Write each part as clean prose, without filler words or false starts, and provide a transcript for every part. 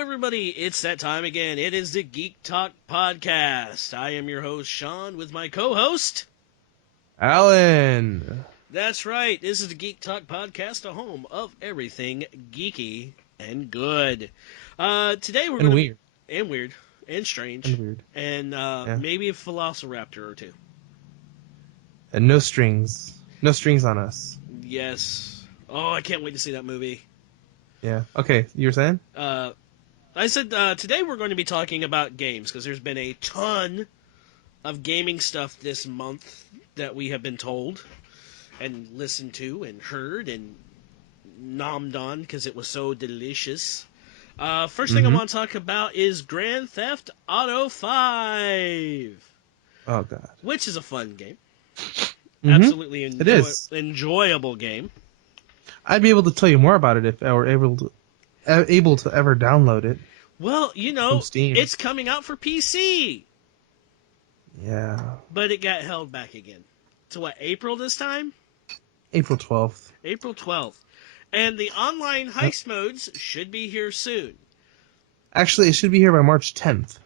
everybody, it's that time again. It is the Geek Talk Podcast. I am your host, Sean, with my co-host, Alan. That's right, this is the Geek Talk Podcast, a home of everything geeky and good. Today we're going And to be... weird. And weird. And strange. And weird. And Yeah. maybe a velociraptor or two. And no strings. No strings on us. Yes. Oh, I can't wait to see that movie. Yeah. Okay, you were saying? I said today we're going to be talking about games, because there's been a ton of gaming stuff this month that we have been told and listened to and heard and nommed on because it was so delicious. First thing I Mm-hmm. want to talk about is Grand Theft Auto 5, Oh, God. which is a fun game. Mm-hmm. Absolutely It is. enjoyable game. I'd be able to tell you more about it if I were able to ever download it Well, from Steam. it's coming out for PC, Yeah. but it got held back again. To what, April this time? April 12th. April 12th. And the online Yep. heist modes should be here soon. Actually, it should be here by March 10th.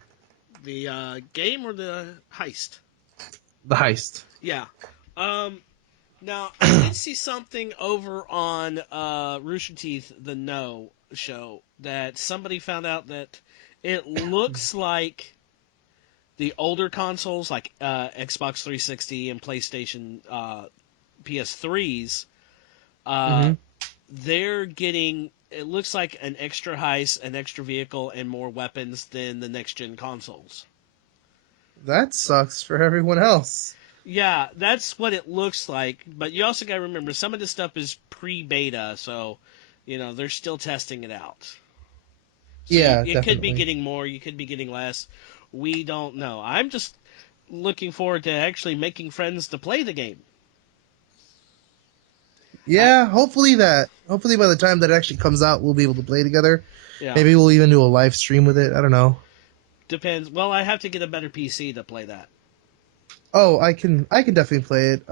The game or the heist? The heist. Yeah. Now, I did see something over on Rooster Teeth, the No show, that somebody found out that it looks like the older consoles, like Xbox 360 and PlayStation PS3s, uh, Mm-hmm. they're getting, it looks like an extra heist, an extra vehicle, and more weapons than the next-gen consoles. That sucks for everyone else. Yeah, that's what it looks like, but you also got to remember, some of this stuff is pre-beta, so, they're still testing it out. So Yeah, it could be definitely. getting more, you could be getting less. We don't know. I'm just looking forward to actually making friends to play the game. I, Yeah, hopefully by the time that it actually comes out, we'll be able to play together. yeah, Maybe we'll even do a live stream with it. I don't know. depends. Well, I have to get a better PC to play that. Oh, I can definitely play it.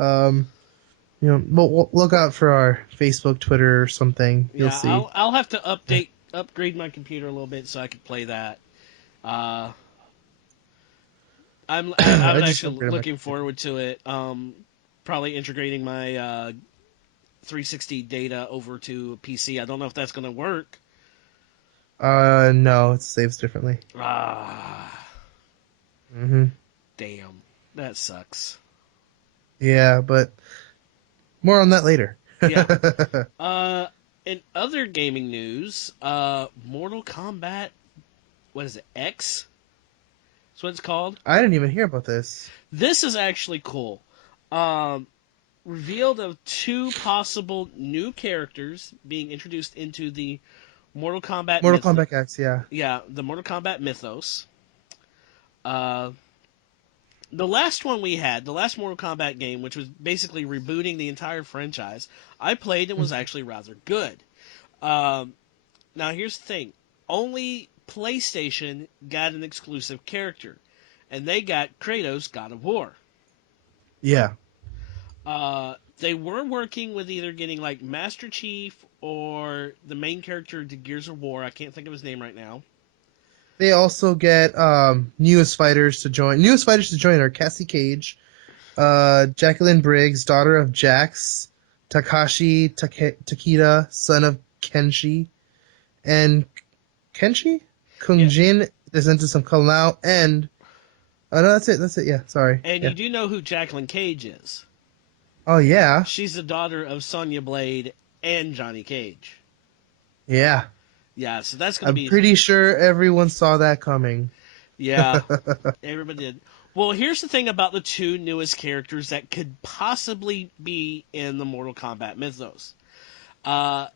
Look out for our Facebook, Twitter, or something. You'll Yeah, see. I'll have to upgrade my computer a little bit so I can play that. Uh, I I was just actually upgraded my looking computer. forward to it. Probably integrating my 360 data over to a PC. I don't know if that's going to work. No, it saves differently. Ah, Hmm. damn, that sucks. Yeah, but more on that later. Yeah. Uh, in other gaming news, Mortal Kombat, what is it, X? That's what it's called. I didn't even hear about this. This is actually cool. Um, Revealed of two possible new characters being introduced into the Mortal Kombat Mortal myth. Kombat X, yeah. Yeah, the Mortal Kombat mythos. Uh, the last one we had, the last Mortal Kombat game, which was basically rebooting the entire franchise, I played and was actually rather good. Um, Now, here's the thing. Only PlayStation got an exclusive character, and they got Kratos, God of War. Yeah. They were working with either getting like Master Chief or the main character to Gears of War. I can't think of his name right now. They also get newest fighters to join. Newest fighters to join are Cassie Cage, Jacqueline Briggs, daughter of Jax, Takashi Takeda, son of Kenshi, and Kenshi? Yeah, Kungjin is into some Kalau, and oh no, that's it. That's it. Yeah, sorry. and you Yeah. do know who Jacqueline Cage is. Oh yeah, She's the daughter of Sonya Blade and Johnny Cage. yeah. Yeah, so that's going to I'm be... pretty sure everyone saw that coming. Yeah, everybody did. Well, here's the thing about the two newest characters that could possibly be in the Mortal Kombat mythos. Uh,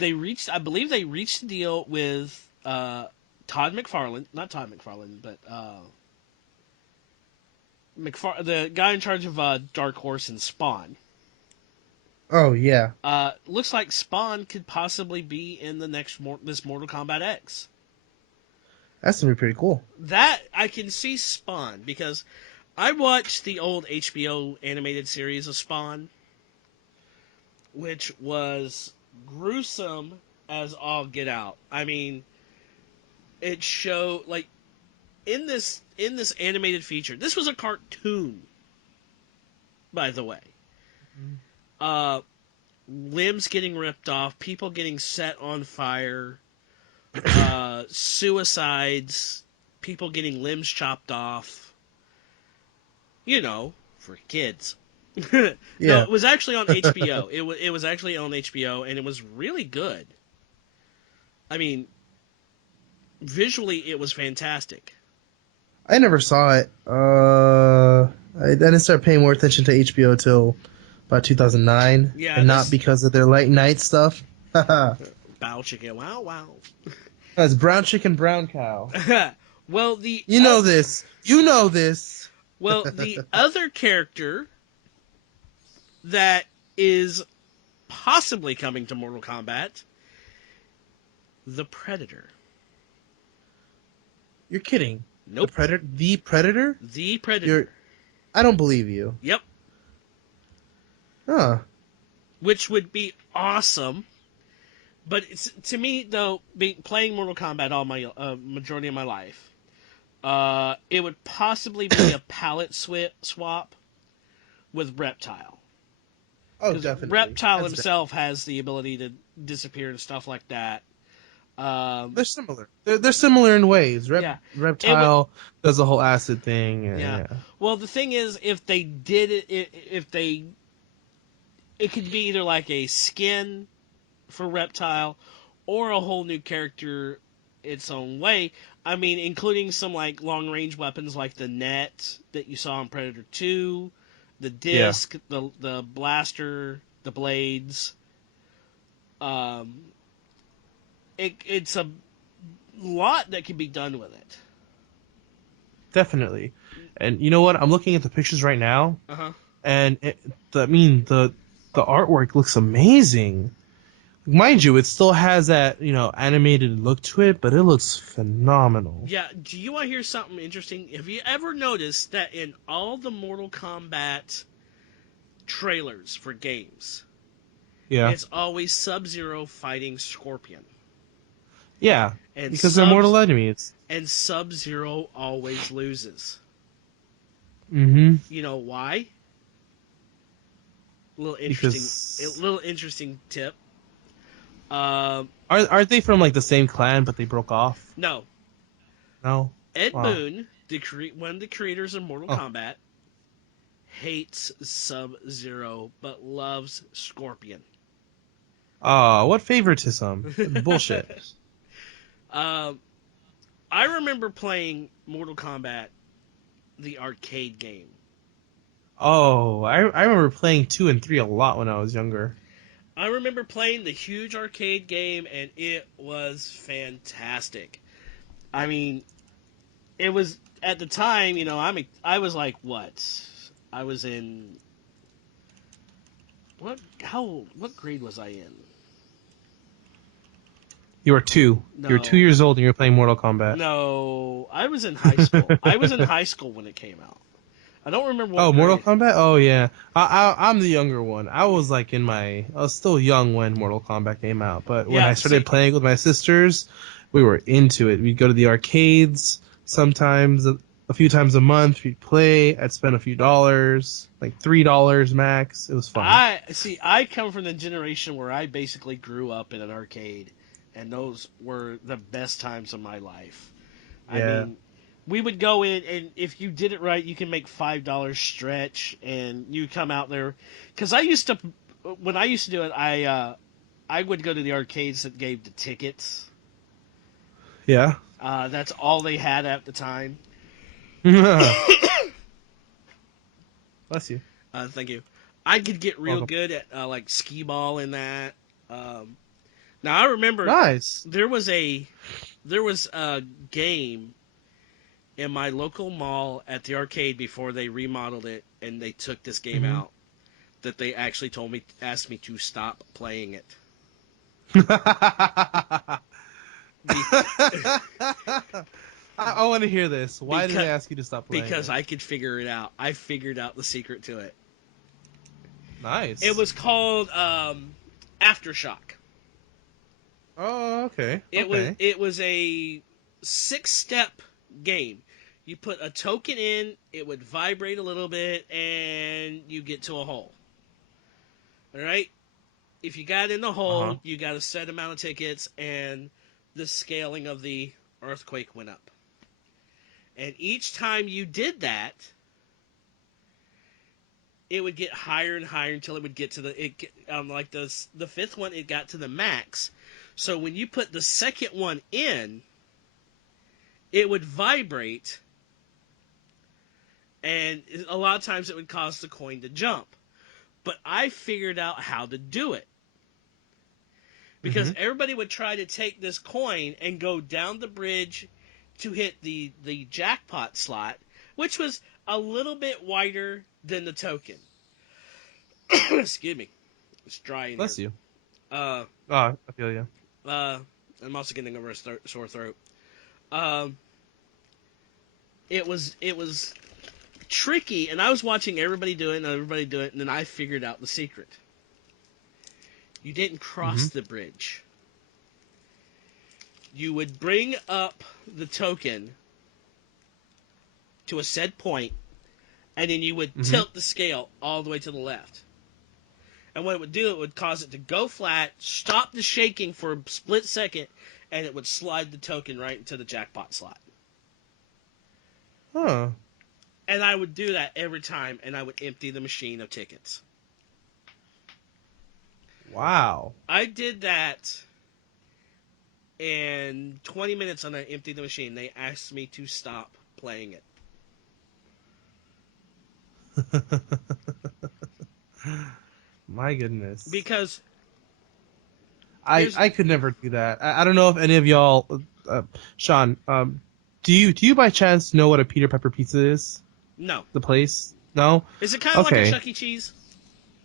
I believe they reached a deal with Todd McFarlane, not Todd McFarlane, but the guy in charge of Dark Horse and Spawn. Oh yeah, Looks like Spawn could possibly be in the this Mortal Kombat X. that's gonna be pretty cool. That I can see Spawn because I watched the old HBO animated series of Spawn, which was gruesome as all get out. I mean, it showed like in this animated feature. This was a cartoon, by the way. Uh, Limbs getting ripped off, people getting set on fire, suicides, people getting limbs chopped off. You know, for kids. No, Yeah. it was actually on HBO. It was actually on HBO, and it was really good. I mean, visually, it was fantastic. I never saw it. I didn't start paying more attention to HBO till about 2009, Yeah, and not this because of their late night stuff. Bow Chicken, wow, wow. That's brown chicken, brown cow. well, the You know this. You know this. the other character that is possibly coming to Mortal Kombat, the Predator. You're kidding. The Nope, predator. The predator. the You're. Predator. I don't believe you. Yep, Huh. which would be awesome. But to me, though, playing Mortal Kombat all my majority of my life, it would possibly be a palette swap with Reptile. Oh, Because definitely. Reptile That's himself has the ability to disappear and stuff like that. They're similar. They're similar in ways. Yeah, it would. Reptile does the whole acid thing. Yeah. Yeah. Well, the thing is, if they did it, if they, it could be either like a skin for Reptile, or a whole new character its own way. I mean, including some like long range weapons like the net that you saw in Predator 2, the Yeah. disc, the blaster, the blades. Um, it's a lot that can be done with it. Definitely. And you know what? I'm looking at the pictures right now, Uh huh. and the artwork looks amazing. Mind you, it still has that animated look to it, but it looks phenomenal. Yeah. Do you want to hear something interesting? Have you ever noticed that in all the Mortal Kombat trailers for games, Yeah. it's always Sub-Zero fighting Scorpion, Yeah. and Because they're mortal enemies. Sub-Zero always loses. Mm-hmm. You know why? A Because little interesting tip. Um, aren't they from like the same clan, but they broke off? no, No. Ed Wow. Boon, one of the creators of Mortal Oh. Kombat, hates Sub-Zero but loves Scorpion. Ah, what favoritism? Bullshit. um, I remember playing Mortal Kombat, the arcade game. Oh, I remember playing 2 and 3 a lot when I was younger. I remember playing the huge arcade game, and it was fantastic. I mean, it was at the time. I was like what? I was in what grade was I in? You were 2. You were two No, years old and you were playing Mortal Kombat. no, I was in high school. I was in high school when it came out. I don't remember what Oh, Mortal grade. Kombat? Oh yeah. I'm the younger one. I was like I was still young when Mortal Kombat came out, but when Yeah, I see, started playing with my sisters, we were into it. We'd go to the arcades sometimes a few times a month. We'd play. I'd spend a few dollars, like $3 max. It was fun. I come from the generation where I basically grew up in an arcade, and those were the best times of my life. I Yeah. mean, we would go in, and if you did it right, you can make $5 stretch, and you come out there. Because when I used to do it, I would go to the arcades that gave the tickets. Yeah. That's all they had at the time. Bless you. Thank you. I could get real Welcome. good at like skee ball and that. Um, Now I remember Nice. there was a game in my local mall at the arcade before they remodeled it and they took this game Hmm. out that they actually asked me to stop playing it. Be- I want to hear this. Why did because they ask you to stop playing because it? I could figure it out. I figured out the secret to it. It Nice. was called Aftershock. Oh, okay. It was Okay. it was a 6-step game. You put a token in, it would vibrate a little bit, and you get to a hole. Alright? If you got in the hole, you got a set amount of tickets, and the scaling of the earthquake went up. And each time you did that, it would get higher and higher until it would get to the fifth one, it got to the max. So when you put the second one in, it would vibrate, and a lot of times it would cause the coin to jump. But I figured out how to do it. Because everybody would try to take this coin and go down the bridge to hit the jackpot slot, which was a little bit wider than the token. Excuse me. It's dry in Bless here. you. I feel you. I'm also getting over a sore throat. It was tricky, and I was watching everybody do it, and then I figured out the secret. You didn't cross the bridge. You would bring up the token to a said point, and then you would tilt the scale all the way to the left. And what it would do, it would cause it to go flat, stop the shaking for a split second, and it would slide the token right into the jackpot slot. Huh. And I would do that every time, and I would empty the machine of tickets. Wow. I did that in 20 minutes, and I emptied the machine. They asked me to stop playing it. My goodness. Because I could never do that. I don't know if any of y'all, Sean, do you by chance know what a Peter Pepper Pizza is? no. The place? No? Is it kind of like a Okay. Chuck E. Cheese?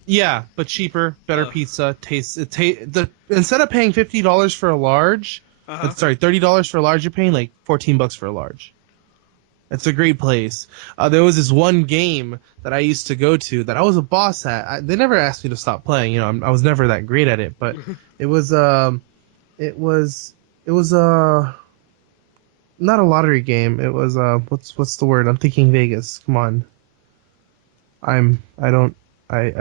Yeah, but cheaper, better pizza. Instead of paying $50 for a large, sorry, $30 for a large, you're paying like $14 for a large. It's a great place. There was this one game that I used to go to that I was a boss at. They never asked me to stop playing. You know, I was never that great at it, but it was it was not a lottery game. It was what's the word? I'm thinking Vegas. Come on. I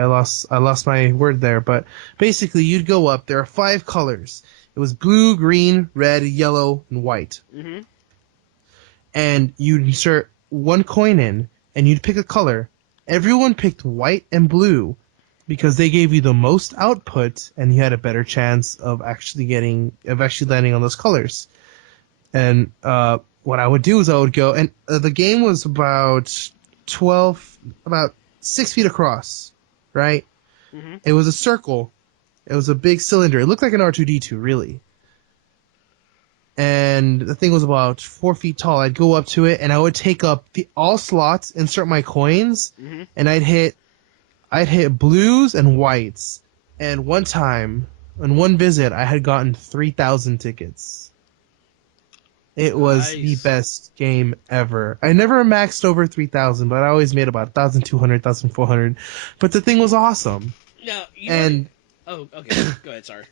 lost my word there, but basically you'd go up. There are 5 colors. It was blue, green, red, yellow, and white. Mm-hmm. And you'd insert one coin in, and you'd pick a color. Everyone picked white and blue because they gave you the most output, and you had a better chance of actually landing on those colors. And what I would do is I would go, and the game was about 6 feet across, right? Mm-hmm. It was a circle. It was a big cylinder. It looked like an R2-D2, really. And the thing was about 4 feet tall. I'd go up to it, and I would take up all slots, insert my coins, and I'd hit blues and whites. And one time, on one visit, I had gotten 3,000 tickets. It was the Nice. best game ever. I never maxed over 3,000, but I always made about 1,200, 1,400. But the thing was awesome. Now, you And Oh, okay. Go ahead, sorry.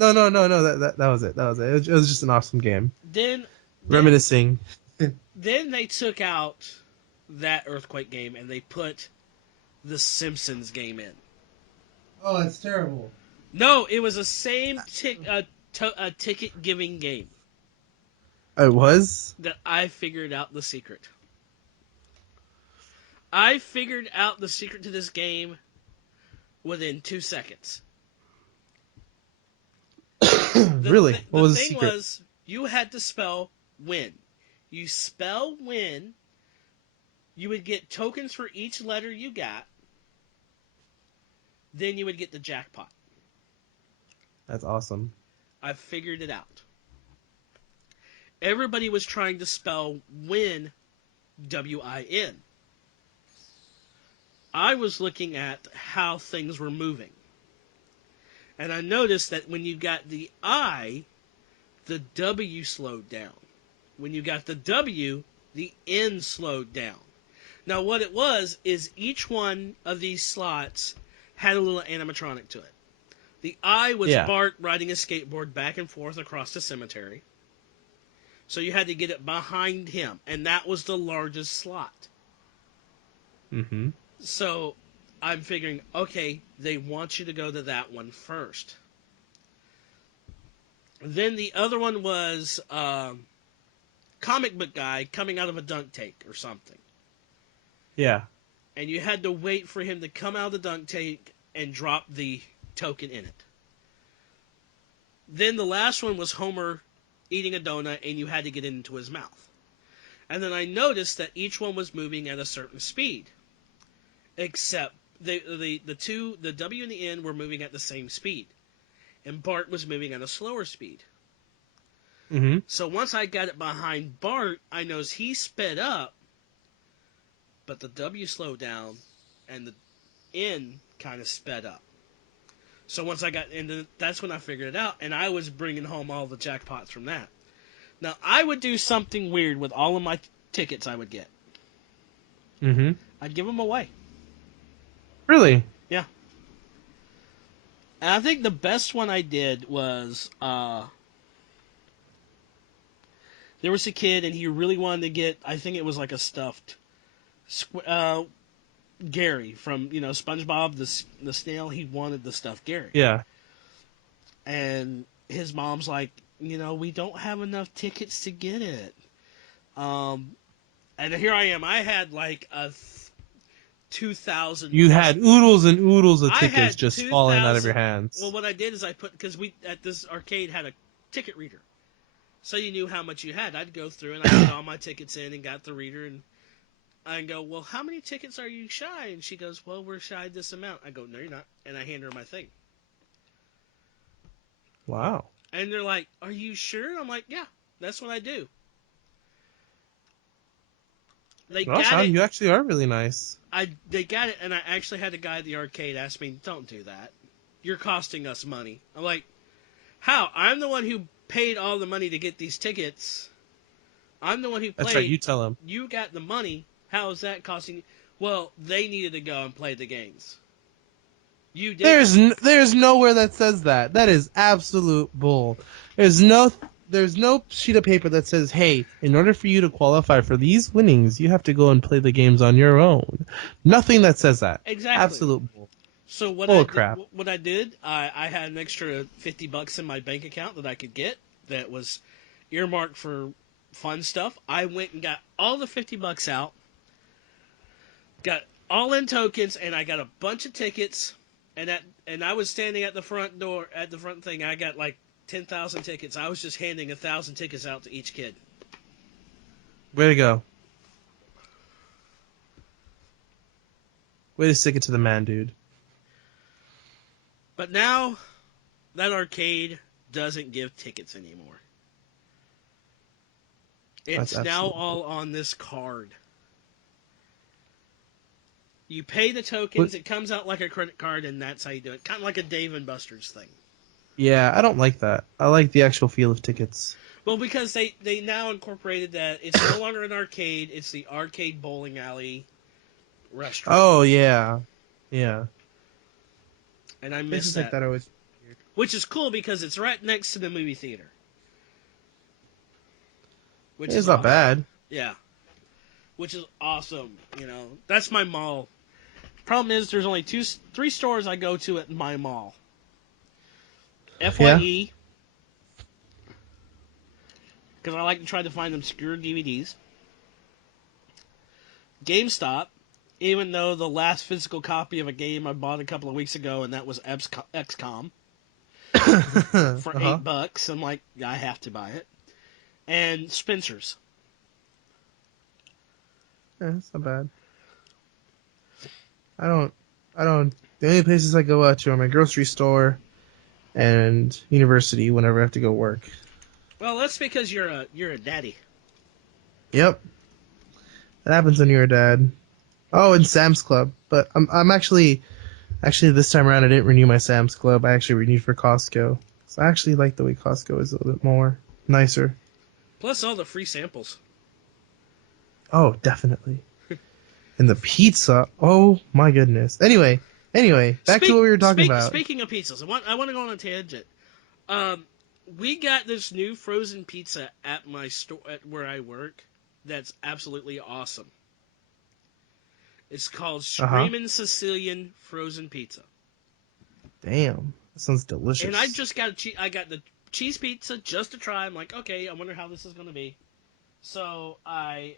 no. That was it. That was it. It was just an awesome game. Then Reminiscing. then they took out that Earthquake game and they put the Simpsons game in. Oh, it's terrible. No, it was the same ticket giving game It was? that I figured out the secret. I figured out the secret to this game within 2 seconds. Really? What The was the thing secret? was, you had to spell win. You spell win, you would get tokens for each letter you got, then you would get the jackpot. That's awesome. I figured it out. Everybody was trying to spell win, W-I-N. I was looking at how things were moving. And I noticed that when you got the I, the W slowed down. When you got the W, the N slowed down. Now what it was is each one of these slots had a little animatronic to it. The I was Yeah. Bart riding a skateboard back and forth across the cemetery. So you had to get it behind him, and that was the largest slot. Mm-hmm. So I'm figuring, okay, they want you to go to that one first. Then the other one was comic book guy coming out of a dunk tank or something. Yeah. And you had to wait for him to come out of the dunk tank and drop the token in it. Then the last one was Homer eating a donut, and you had to get it into his mouth. And then I noticed that each one was moving at a certain speed. Except the W and the N were moving at the same speed. And Bart was moving at a slower speed. Mm-hmm. So once I got it behind Bart, I noticed he sped up, but the W slowed down, and the N kind of sped up. So once I got into, that's when I figured it out, and I was bringing home all the jackpots from that. Now I would do something weird with all of my tickets I would get. Mm-hmm. I'd give them away. Really? Yeah. And I think the best one I did was there was a kid and he really wanted to get, I think it was like a stuffed Gary from SpongeBob the snail. He wanted the stuffed Gary. Yeah. And his mom's like, we don't have enough tickets to get it. And here I am. I had like a 2,000. You had oodles and oodles of I tickets had just falling out of your 2,000. hands. Well, what I did is I put, because we at this arcade had a ticket reader, so you knew how much you had. I'd go through and I put all my tickets in and got the reader, and I go, well, how many tickets are you shy? And she goes, well, we're shy this amount. I go, no, you're not. And I hand her my thing. Wow. And they're like, are you sure? I'm like, yeah, that's what I do. They Well, got Sean, it. you actually are really nice. They got it, and I actually had a guy at the arcade ask me, don't do that. You're costing us money. I'm like, how? I'm the one who paid all the money to get these tickets. I'm the one who That's right. played. You tell him. You got the money. How is that costing you? Well, they needed to go and play the games. You didn't. There's nowhere that says that. That is absolute bull. There's no sheet of paper that says, "Hey, in order for you to qualify for these winnings, you have to go and play the games on your own." Nothing that says that. Exactly. Absolute bull. So Full of crap. I had an extra $50 in my bank account that I could get that was earmarked for fun stuff. I went and got all the $50 out, got all in tokens, and I got a bunch of tickets. And I was standing at the front door at the front thing. I got like 10,000 tickets. I was just handing 1,000 tickets out to each kid. Way to go. Way to stick it to the man, dude. But now that arcade doesn't give tickets anymore. It's That's now absolutely all on this card. You pay the tokens, What? it comes out like a credit card, and that's how you do it. Kind of like a Dave and Buster's thing. Yeah, I don't like that. I like the actual feel of tickets. Well, because they now incorporated that it's no longer an arcade, it's the arcade bowling alley restaurant. Oh yeah, yeah. And I miss Places like that. that are always weird. Which is cool because it's right next to the movie theater. Which It's is not awesome. bad. Yeah. Which is awesome. That's my mall. Problem is, there's only 3 stores I go to at my mall. Yeah. FYE, because I like to try to find obscure DVDs. GameStop, even though the last physical copy of a game I bought a couple of weeks ago, and that was XCOM for Uh-huh. $8. I'm like, I have to buy it. And Spencer's. Yeah, that's not bad. I don't. The only places I go out to are my grocery store and university whenever I have to go work. Well, that's because you're a daddy. Yep, that happens when you're a dad. Oh, and Sam's Club. But I'm actually this time around I didn't renew my Sam's Club. I actually renewed for Costco. So I actually like the way Costco is a little bit more nicer. Plus all the free samples. Oh, definitely. And the pizza. Oh my goodness. Anyway, back to what we were talking about. Speaking of pizzas, I want to go on a tangent. Um, We got this new frozen pizza at my store at where I work. That's absolutely awesome. It's called Uh huh. Screamin' Sicilian Frozen Pizza. Damn, that sounds And I delicious. just got I got the cheese pizza just to try. I'm like, okay, I wonder how this is gonna be. So I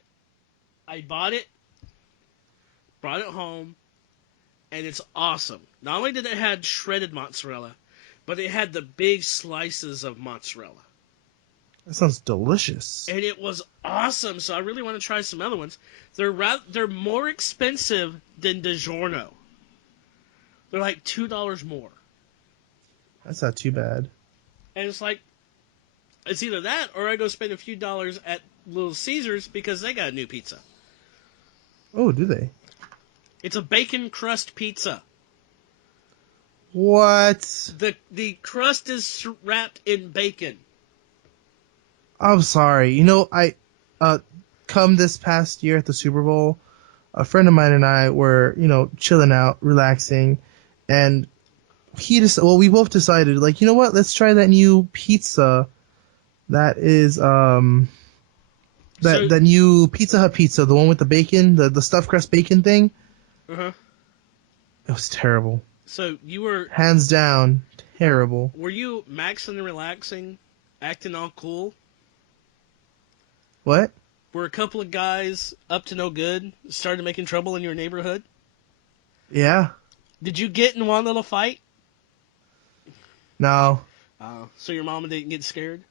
bought it, brought it home, and it's awesome. Not only did it have shredded mozzarella, but it had the big slices of mozzarella. That sounds delicious. And it was awesome. So I really want to try some other ones. They're more expensive than DiGiorno. They're like $2 more. That's not too bad. And it's like it's either that or I go spend a few dollars at Little Caesars because they got a new pizza. Oh, do they? It's a bacon crust pizza. What? The crust is wrapped in bacon. I'm sorry. You know, uh, come this past year at the Super Bowl, a friend of mine and I were, chilling out, relaxing, and we both decided, like, you know what? Let's try that new pizza. That is, So, that new Pizza Hut pizza, the one with the bacon, the stuffed crust bacon thing. uh-huh. It was terrible. So you were Hands down, terrible. were you maxing and relaxing, acting all cool? What? Were a couple of guys up to no good, started making trouble in your neighborhood? Yeah. Did you get in one little fight? No. So your mama didn't get scared?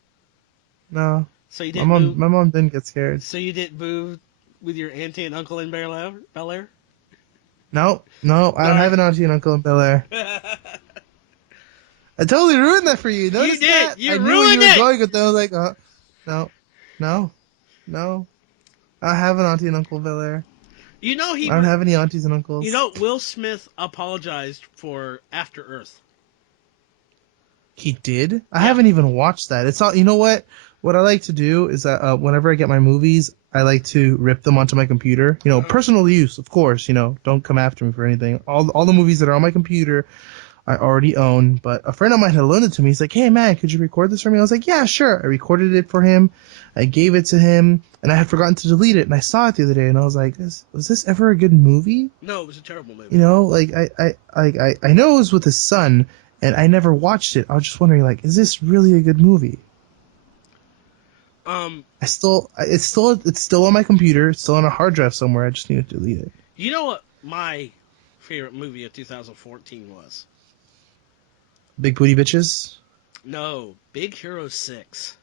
No. So you My didn't mom, move? my mom didn't get scared. So you didn't move with your auntie and uncle in Bel Air? No, no, I don't have Sorry. an auntie and uncle in Bel Air. I totally ruined that for you. You Notice did. that? I You knew where you ruined were it. going with that. I was like, no, no, no. I have an auntie and uncle in Bel Air. You know I don't have any aunties and uncles. Will Smith apologized for After Earth. He did? I Yeah. haven't even watched that. It's all. You know what? What I like to do is that whenever I get my movies, I like to rip them onto my computer. Uh-huh. Personal use, of course. Don't come after me for anything. All the movies that are on my computer, I already own. But a friend of mine had loaned it to me. He's like, "Hey man, could you record this for me?" I was like, "Yeah, sure." I recorded it for him. I gave it to him, and I had forgotten to delete it. And I saw it the other day, and I was like, "Was this ever a good movie?" No, it was a terrible movie. Like I know it was with his son, and I never watched it. I was just wondering, like, is this really a good movie? Um, It's still on my computer. It's still on a hard drive somewhere. I just need to delete it. you know what my favorite movie of 2014 was? Big booty bitches. No, Big Hero 6.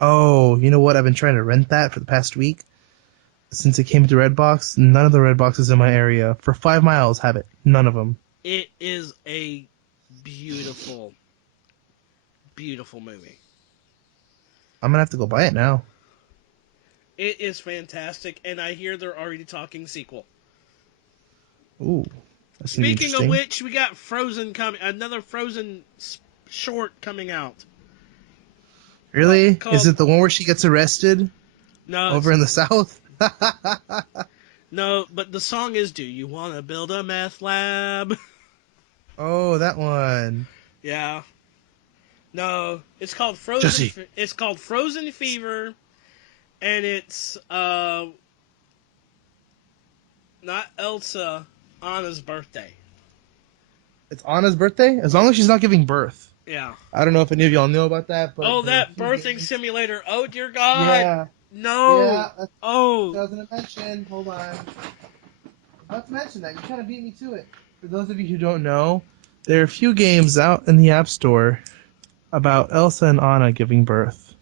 Oh, you know what? I've been trying to rent that for the past week. Since it came to Redbox, none of the Redboxes in my area for 5 miles have it. None of them. It is a beautiful, beautiful movie. I'm gonna have to go buy it now. It is fantastic, and I hear they're already talking sequel. Ooh, that's gonna be Speaking of interesting. which, we got Frozen coming, another Frozen short coming out. Really? Is Called it the one where she gets arrested no, over in the south? no, but the song is "Do You Want to Build a Meth Lab?" Oh, that one. Yeah, no, it's called Frozen. Jesse. It's called Frozen Fever, and it's not Elsa, Anna's birthday. It's Anna's birthday? As long as she's not giving birth. Yeah. I don't know if any of y'all know about that, but Oh, there are a that few birthing games. simulator. Oh dear God. Yeah. No. Yeah, that's what Oh. I was going to mention. Hold on. About to mention that. You kind of beat me to it. For those of you who don't know, there are a few games out in the App Store about Elsa and Anna giving birth.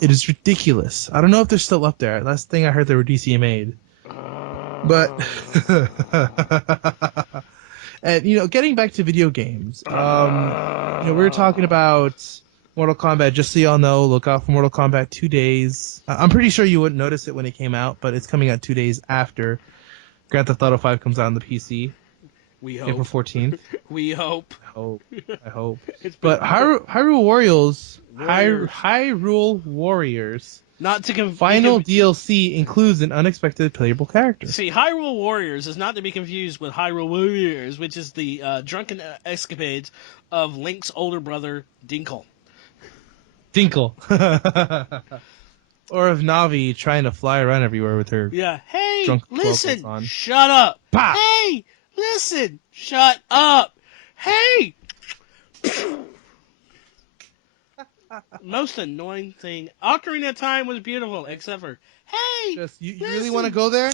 It is ridiculous. I don't know if they're still up there. Last thing I heard, they were DCMA'd. But, and getting back to video games, we were talking about Mortal Kombat. Just so y'all know, look out for Mortal Kombat 2 days. I'm pretty sure you wouldn't notice it when it came out, but it's coming out 2 days after Grand Theft Auto 5 comes out on the PC, We April hope. 14th. We hope. I hope. I hope. It's been But Hyrule Warriors, Warriors. Hyrule Warriors Not to Final DLC includes an unexpected playable character. See, Hyrule Warriors is not to be confused with Hyrule Warriors, which is the drunken escapades of Link's older brother, Dinkle. Dinkle. Or of Navi trying to fly around everywhere with her Yeah. Hey, drunk goggles listen. on. Shut up. Bah! Hey, listen. Shut up. Hey. Most annoying thing. Ocarina of Time was beautiful, except for, hey, You really want to go there?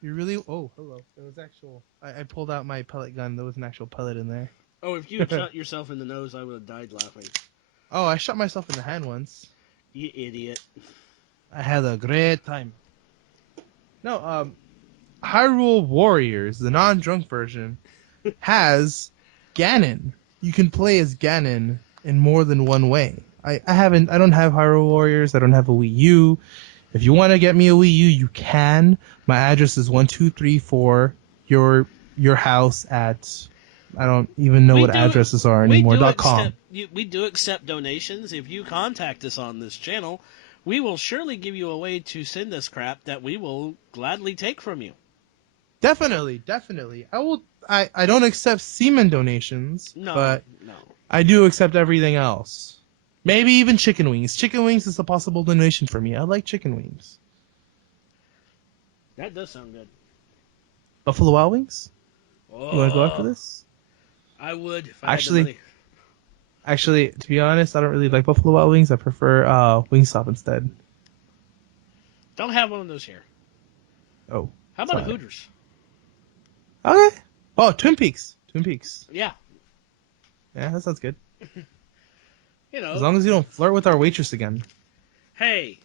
You really? Oh, hello. There was actual. I pulled out my pellet gun. There was an actual pellet in there. Oh, if you had shot yourself in the nose, I would have died laughing. Oh, I shot myself in the hand once. You idiot. I had a great time. No, Hyrule Warriors, the non-drunk version, has Ganon. You can play as Ganon in more than one way. I don't have Hyrule Warriors. I don't have a Wii U. If you want to get me a Wii U, you can. My address is 1234 your house at I don't even know what addresses are anymore. .com. We do accept donations. If you contact us on this channel, we will surely give you a way to send us crap that we will gladly take from you. Definitely. I don't accept semen donations, No, but no. I do accept everything else. Maybe even chicken wings. Chicken wings is a possible donation for me. I like chicken wings. That does sound good. Buffalo Wild Wings? Oh, You want to go after this? I would if I had the money. Actually, to be honest, I don't really like Buffalo Wild Wings. I prefer Wingstop instead. Don't have one of those here. Oh. How about a sorry. Hooters? Okay. Oh, Twin Peaks. Yeah. Yeah, that sounds good. You know. As long as you don't flirt with our waitress again. Hey.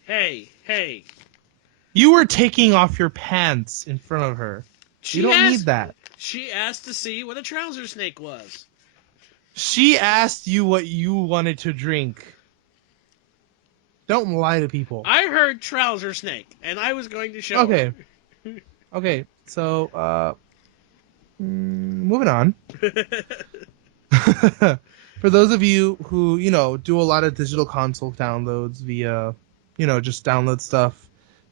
You were taking off your pants in front of her. You don't need that. She asked to see what a trouser snake was. She asked you what you wanted to drink. Don't lie to people. I heard trouser snake, and I was going to show her. Okay, so, moving on. For those of you who, do a lot of digital console downloads via, just download stuff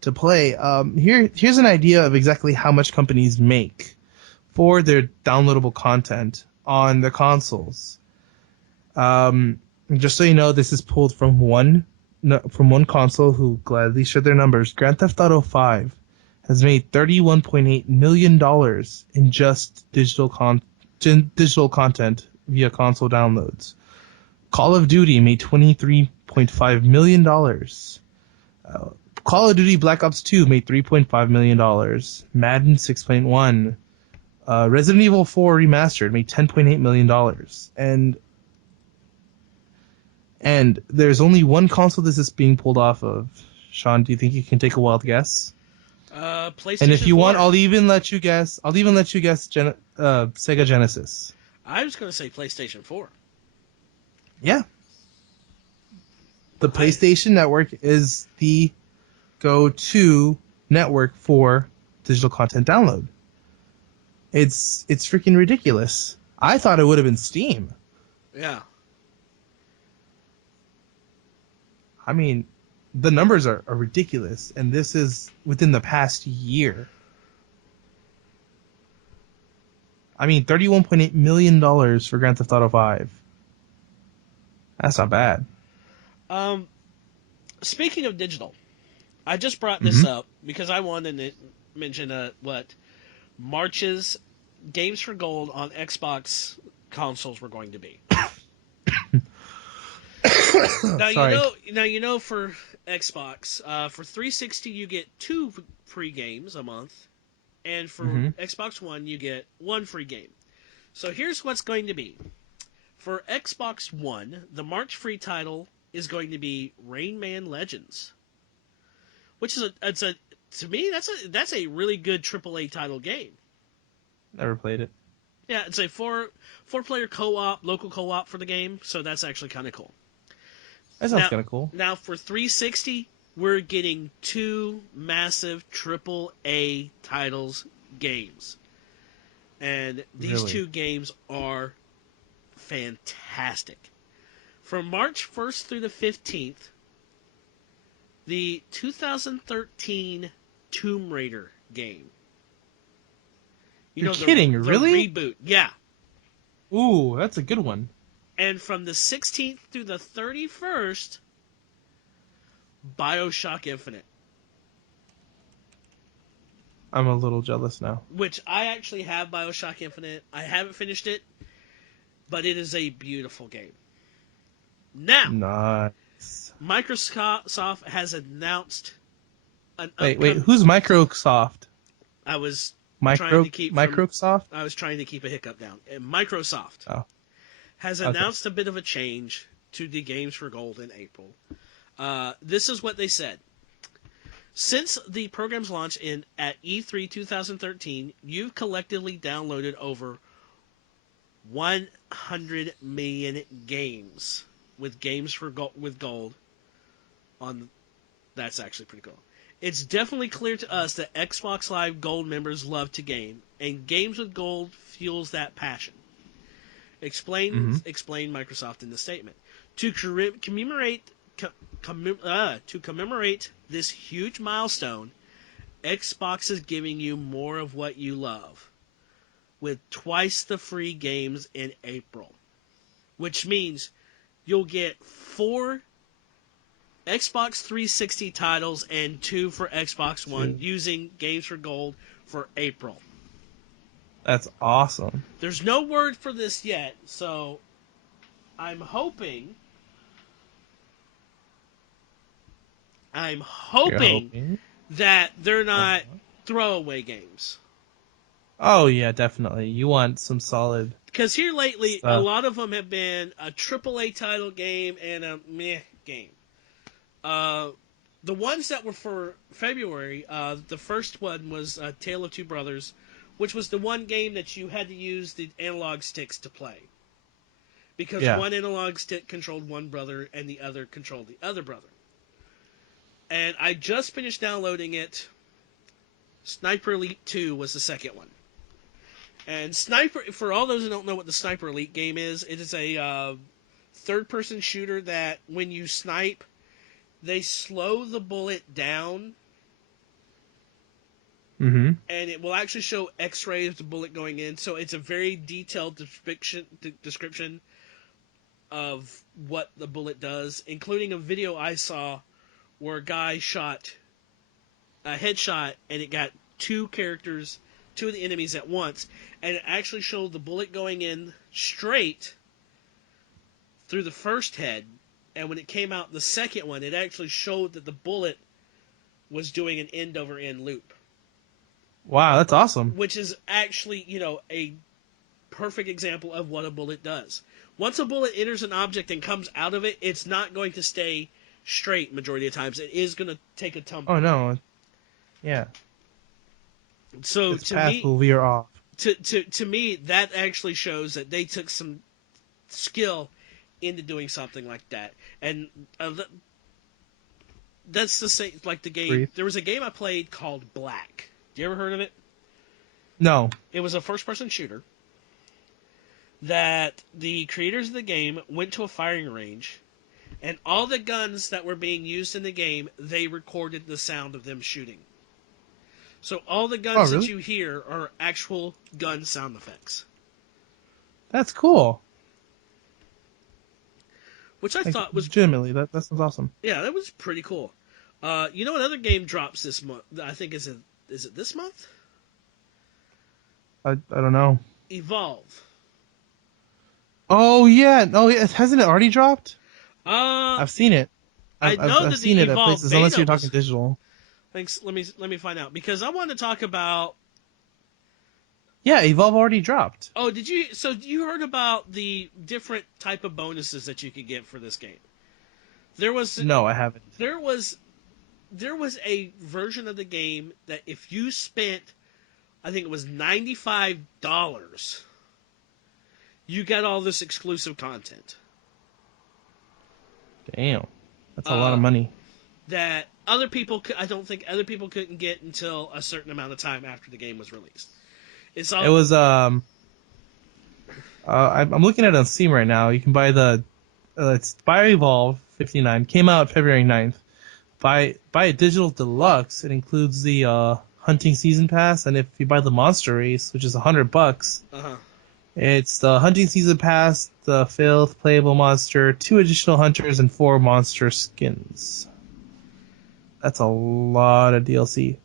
to play, here's an idea of exactly how much companies make for their downloadable content on their consoles. Just so you know, this is pulled from one console who gladly shared their numbers. Grand Theft Auto 5 has made $31.8 million in just digital content via console downloads. Call of Duty made $23.5 million. Call of Duty Black Ops 2 made $3.5 million. Madden 6.1. Resident Evil 4 Remastered made $10.8 million. And there's only one console this is being pulled off of. Sean, do you think you can take a wild guess? PlayStation 4. And if you want, I'll even let you guess. Sega Genesis. I was going to say PlayStation 4. Yeah. The PlayStation Network is the go-to network for digital content download. It's freaking ridiculous. I thought it would have been Steam. Yeah. I mean, the numbers are ridiculous, and this is within the past year. I mean, $31.8 million for Grand Theft Auto 5. That's not bad. Speaking of digital, I just brought this up because I wanted to mention what March's Games for Gold on Xbox consoles were going to be. Now for Xbox, for 360 you get 2 free games a month, and for Xbox One you get 1 free game. So here's what's going to be. For Xbox One, the March free title is going to be Rain Man Legends, which is to me that's a really good AAA title game. Never played it. Yeah, it's a four player local co-op for the game, so that's actually kind of cool. That sounds kind of cool. Now for 360, we're getting 2 massive AAA titles games, and these 2 games are fantastic. From March 1st through the 15th, The 2013 Tomb Raider game. You're kidding, the really? reboot. Yeah. Ooh, that's a good one. And from the 16th through the 31st, BioShock Infinite. I'm a little jealous now. Which I actually have BioShock Infinite. I haven't finished it, but it is a beautiful game. Now, Nice. Microsoft has announced an Wait, upcoming. who's Microsoft? I was trying to Micro keep from. Microsoft? I was trying to keep a hiccup down. And Microsoft Oh, has okay. announced a bit of a change to the Games for Gold in April. This is what they said. Since the program's launch at E3 2013, you've collectively downloaded over 100 million games with with gold on. That's actually pretty cool. It's definitely clear to us that Xbox Live Gold members love to game, and games with gold fuels that passion. Explained Microsoft in the statement. To commemorate this huge milestone, Xbox is giving you more of what you love, with twice the free games in April, which means you'll get 4 Xbox 360 titles and 2 for Xbox One using Games for Gold for April. That's awesome. There's no word for this yet, so I'm hoping You're hoping? that they're not throwaway games. Oh yeah, definitely. You want some solid Because here lately, a stuff. lot of them have been a AAA title game and a meh game. The ones that were for February, the first one was Tale of Two Brothers, which was the one game that you had to use the analog sticks to play. Because Yeah. one analog stick controlled one brother and the other controlled the other brother. And I just finished downloading it. Sniper Elite 2 was the second one. And for all those who don't know what the Sniper Elite game is, it is a third-person shooter that when you snipe, they slow the bullet down, Mm-hmm. and it will actually show X-rays of the bullet going in. So it's a very detailed description of what the bullet does, including a video I saw where a guy shot a headshot, and it got two of the enemies at once, and it actually showed the bullet going in straight through the first head, and when it came out the second one, it actually showed that the bullet was doing an end-over-end loop. Wow, that's awesome. Which is actually, a perfect example of what a bullet does. Once a bullet enters an object and comes out of it, it's not going to stay straight majority of times. It is going to take a tumble. Oh no. Yeah. So Its path will veer off. to me, that actually shows that they took some skill into doing something like that. And that's the same, like the game. Breathe. There was a game I played called Black. You ever heard of it? No. It was a first-person shooter that the creators of the game went to a firing range, and all the guns that were being used in the game, they recorded the sound of them shooting. So all the guns really? that you hear are actual gun sound effects. That's cool. Which I thought was... Legitimately, that sounds awesome. Yeah, that was pretty cool. Another game drops this month. I think is it this month? I don't know. Evolve. Oh yeah. Oh yeah. Hasn't it already dropped? Uh, I've seen it. I know I've that seen the it at Evolve places, unless beta you're talking was... digital. Thanks. Let me find out, because I want to talk about... Yeah, Evolve already dropped. Oh, did you? So you heard about the different type of bonuses that you could get for this game? No, I haven't. There was a version of the game that if you spent, I think it was $95, you got all this exclusive content. Damn, that's a lot of money. That I don't think other people couldn't get until a certain amount of time after the game was released. It was I'm looking at it on Steam right now. You can buy it's Bio Evolve 59. Came out February 9th. buy a digital deluxe, it includes the hunting season pass, and if you buy the monster race, which is $100, Uh-huh. it's the hunting season pass, the filth, playable monster, 2 additional hunters, and 4 monster skins. That's a lot of DLC.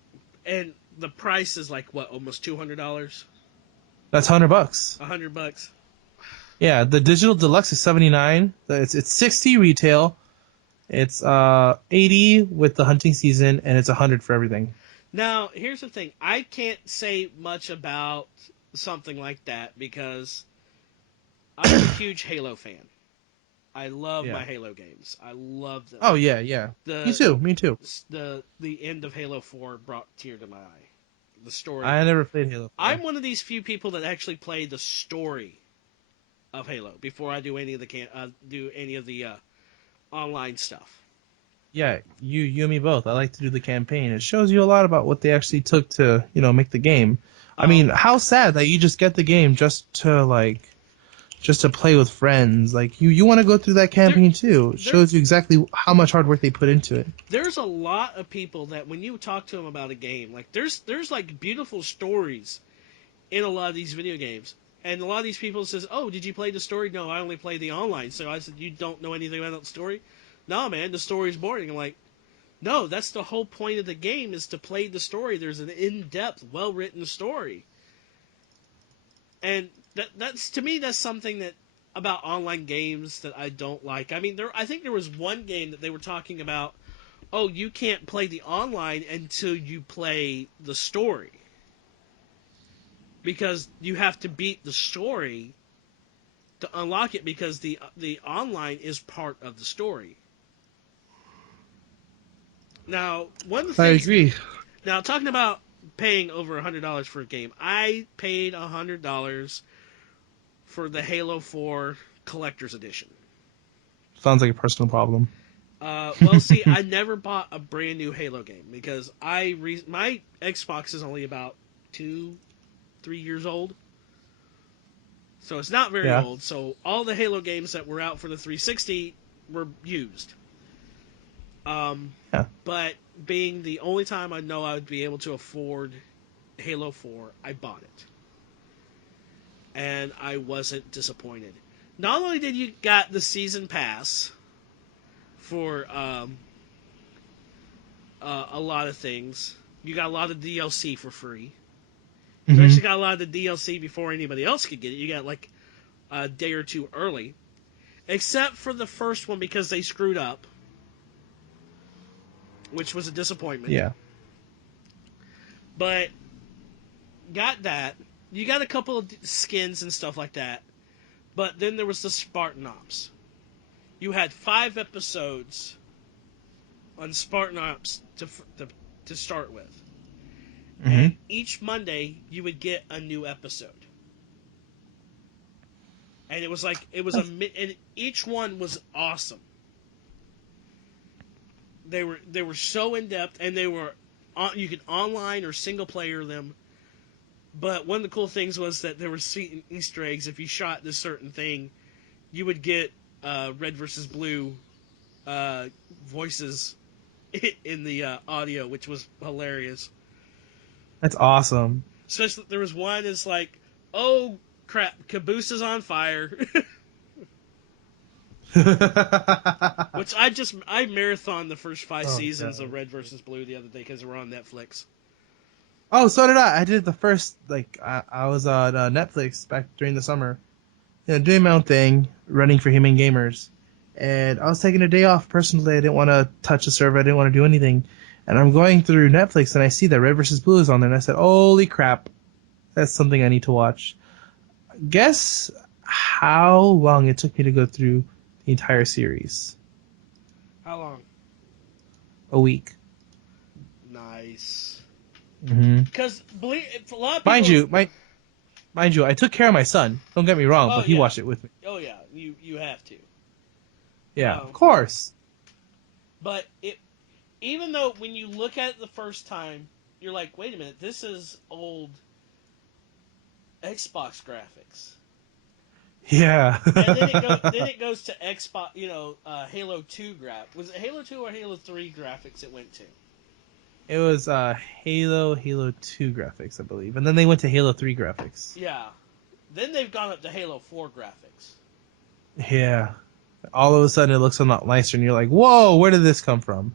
And the price is like what, almost $200? That's $100. $100. Yeah, the digital deluxe is 79. It's 60 retail. It's 80 with the hunting season, and it's 100 for everything. Now, here's the thing. I can't say much about something like that because I'm a huge Halo fan. I love Yeah. my Halo games. I love them. Oh yeah, yeah. Me The too. Me too. the end of Halo 4 brought a tear to my eye. The story. I never played Halo 4. I'm one of these few people that actually play the story of Halo before I do any of the online stuff. Yeah, you and me both. I like to do the campaign. It shows you a lot about what they actually took to, make the game. I mean, Um, how sad that you just get the game just to play with friends. Like you want to go through that there, campaign too. It there, shows you exactly how much hard work they put into it. there's a lot of people that when you talk to them about a game, like there's like beautiful stories in a lot of these video games. And a lot of these people says, "Oh, did you play the story?" No, I only played the online. So I said, "You don't know anything about the story?" No, man, the story's boring. I'm like, no, that's the whole point of the game is to play the story. There's an in-depth, well-written story, and that's to me that's something that about online games that I don't like. I mean, I think there was one game that they were talking about. Oh, you can't play the online until you play the story because you have to beat the story to unlock it because the online is part of the story. Now, one of the I things. agree. Now, talking about paying over $100 for a game, I paid $100 for the Halo 4 Collector's Edition. Sounds like a personal problem. Well, see, I never bought a brand new Halo game because my Xbox is only about 2-3 years old, so it's not very Yeah. old. So all the Halo games that were out for the 360 were used. Yeah. But being the only time I know I would be able to afford Halo 4, I bought it. And I wasn't disappointed. Not only did you got the season pass for a lot of things, you got a lot of DLC for free. You hmm actually got a lot of the DLC before anybody else could get it. You got like a day or two early, except for the first one because they screwed up, which was a disappointment. Yeah. But got that. You got a couple of skins and stuff like that. But then there was the Spartan Ops. You had 5 episodes on Spartan Ops to start with, hmm and each Monday you would get a new episode, and and each one was awesome. They were so in depth, and they were you could online or single player them. But one of the cool things was that there were sweet Easter eggs. If you shot this certain thing, you would get red versus blue voices in the audio, which was hilarious. That's awesome. Especially there was one is like, oh crap, Caboose is on fire, which I marathoned the first 5 seasons of God. Red versus Blue the other day because they were on Netflix. Oh, so did I. I did the first I was on Netflix back during the summer, doing my own thing, running for Human Gamers, and I was taking a day off personally. I didn't want to touch the server. I didn't want to do anything, and I'm going through Netflix and I see that Red vs. Blue is on there, and I said, "Holy crap, that's something I need to watch." Guess how long it took me to go through the entire series? How long? A week. Nice. hmm Because believe a lot of Mind people. you, mind you, I took care of my son. Don't get me wrong, Oh but he yeah, watched it with me. oh yeah. You have to. Yeah, of Um, course. but even though when you look at it the first time, you're like, wait a minute, this is old Xbox graphics. Yeah. And then it goes to Xbox, Halo 2 was it Halo 2 or Halo 3 graphics it went to? It was Halo 2 graphics, I believe. And then they went to Halo 3 graphics. Yeah. Then they've gone up to Halo 4 graphics. Yeah. All of a sudden it looks a lot nicer and you're like, whoa, where did this come from?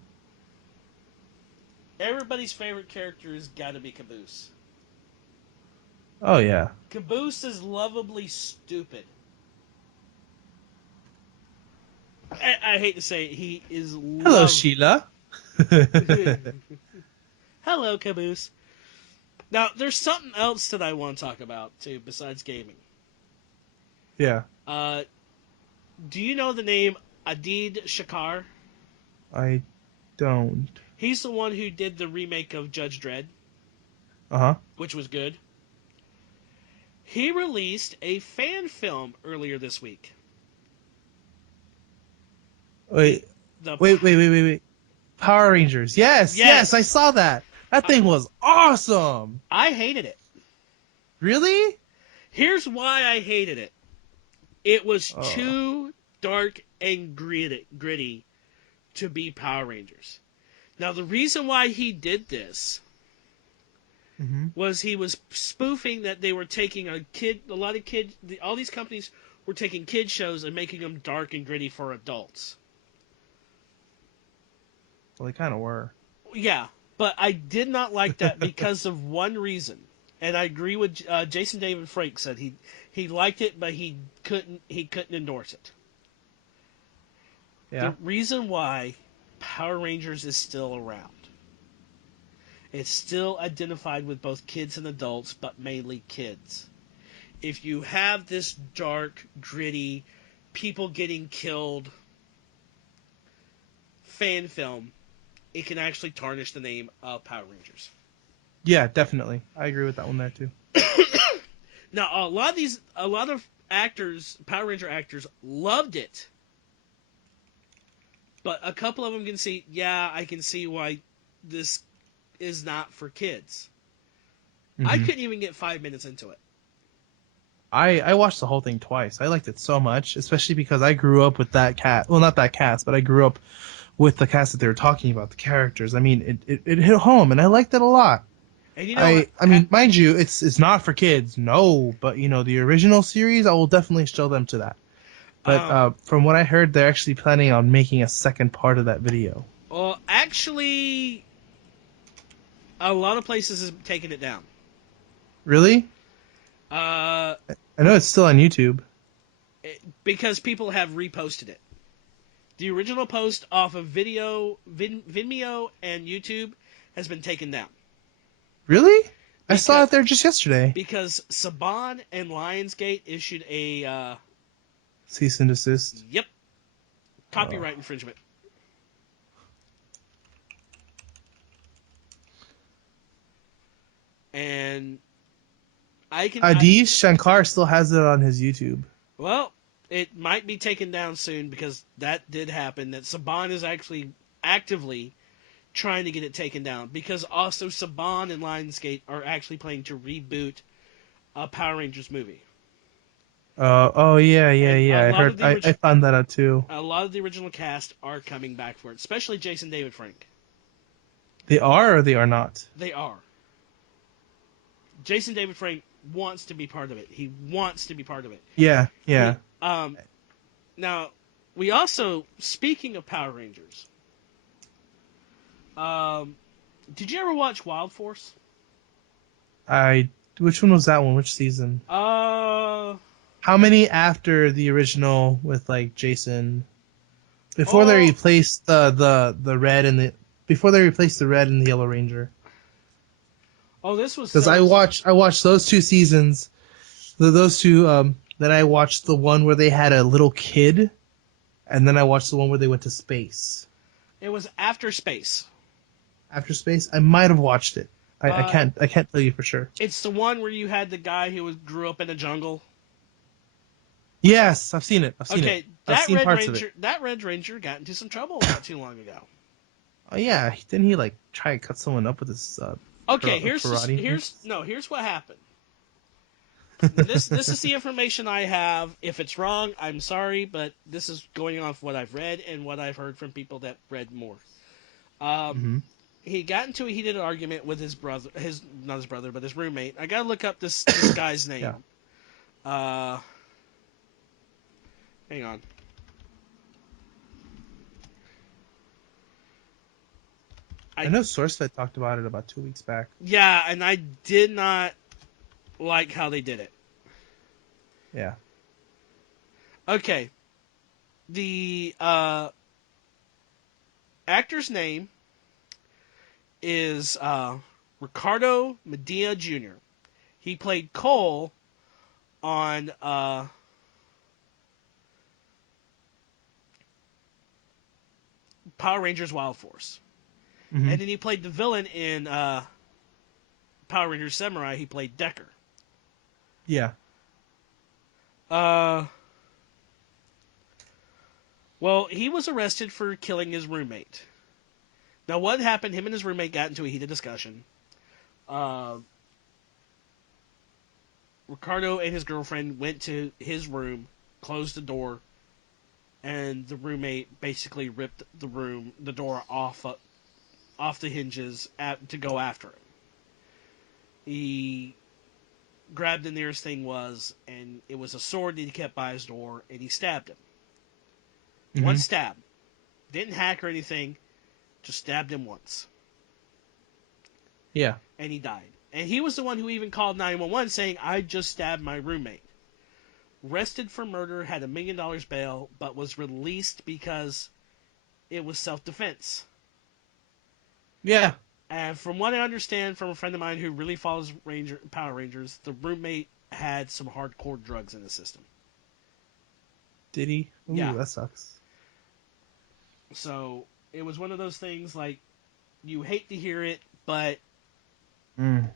Everybody's favorite character has got to be Caboose. Oh, yeah. Caboose is lovably stupid. I hate to say it, he is Hello, love. Sheila. Hello, Caboose. Now, there's something else that I want to talk about, too, besides gaming. Yeah. Uh, do you know the name Adid Shakar? I don't. He's the one who did the remake of Judge Dredd, Uh-huh. which was good. He released a fan film earlier this week. The Wait, the wait. Power Rangers. Yes, I yes, saw that. That I, thing was awesome. I hated it. Really? Here's why I hated it. It was Oh. too dark and gritty to be Power Rangers. Now, the reason why he did this Mm-hmm. was he was spoofing that they were taking all these companies were taking kid shows and making them dark and gritty for adults. Well, they kind of were. Yeah, but I did not like that because of one reason. And I agree with Jason David Frank said he liked it, but he couldn't endorse it. The Yeah. reason why Power Rangers is still around, it's still identified with both kids and adults, but mainly kids. If you have this dark, gritty, people getting killed fan film, it can actually tarnish the name of Power Rangers. Yeah, definitely. I agree with that one there too. Now, a lot of actors, Power Ranger actors, loved it, but a couple of them can see, yeah, I can see why this is not for kids. I Mm-hmm. couldn't even get 5 minutes into it. I watched the whole thing twice. I liked it so much, especially because I grew up with that cat. Well, not that cast, but I grew up with the cast that they were talking about, the characters. I mean, it hit home, and I liked it a lot. And I mean, mind you, it's not for kids, no, but the original series, I will definitely show them to that. But um, from what I heard, they're actually planning on making a second part of that video. well, actually, a lot of places have taken it down. Really? Uh, I know it's still on YouTube. because people have reposted it. The original post off of Vimeo and YouTube has been taken down Really? I saw because it there just yesterday. because Saban and Lionsgate issued a Cease and desist. yep Oh. copyright infringement. And Adish Shankar still has it on his YouTube. well, it might be taken down soon because that did happen. That Saban is actually actively trying to get it taken down because also Saban and Lionsgate are actually planning to reboot a Power Rangers movie. Oh And yeah. I found that out too. a lot of the original cast are coming back for it, especially Jason David Frank. They are or they are not. They are. Jason David Frank wants to be part of it. He wants to be part of it. Yeah, He yeah. now we also, speaking of Power Rangers, um did you ever watch Wild Force? I which one was that one? Which season? Uh How many after the original with like Jason? Before they oh replaced the red and the before they replaced the red and the yellow ranger. this was Because I watched those two seasons. Those two. Then I watched the one where they had a little kid, and then I watched the one where they went to space. it was After Space. After space, I might have watched it. I Uh can't tell you for sure. it's the one where you had the guy who grew up in a jungle. Yes, I've seen it. I've seen it. Okay, I've seen parts of it. That Red Ranger got into some trouble not too long ago. Oh yeah, didn't he like try to cut someone up with his Okay, karate knife? here's what happened. This is the information I have. If it's wrong, I'm sorry, but this is going off what I've read and what I've heard from people that read more. Um, Hmm. he got into a heated argument with his brother, his not his brother, but his roommate. I gotta look up this guy's Yeah. name. Hang on. I I know SourceFed talked about it about 2 weeks back. Yeah, and I did not like how they did it. Yeah. Okay, the actor's name is Ricardo Madea Jr. He played Cole on Power Rangers Wild Force. Hmm. And then he played the villain in Power Rangers Samurai. He played Decker. Yeah. Uh, well, he was arrested for killing his roommate. Now, what happened? Him and his roommate got into a heated discussion. Uh, Ricardo and his girlfriend went to his room, closed the door, and the roommate basically ripped the door off the hinges to go after him. He grabbed the nearest thing was, and it was a sword that he kept by his door, and he stabbed him. One Hmm. stab. Didn't hack or anything, just stabbed him once. Yeah. And he died. And he was the one who even called 911 saying, I just stabbed my roommate. Arrested for murder, had $1 million bail, but was released because it was self-defense. Yeah. And from what I understand from a friend of mine who really follows Power Rangers, the roommate had some hardcore drugs in the system. Did he? Yeah. Ooh, that sucks. So it was one of those things like you hate to hear it, but Mm.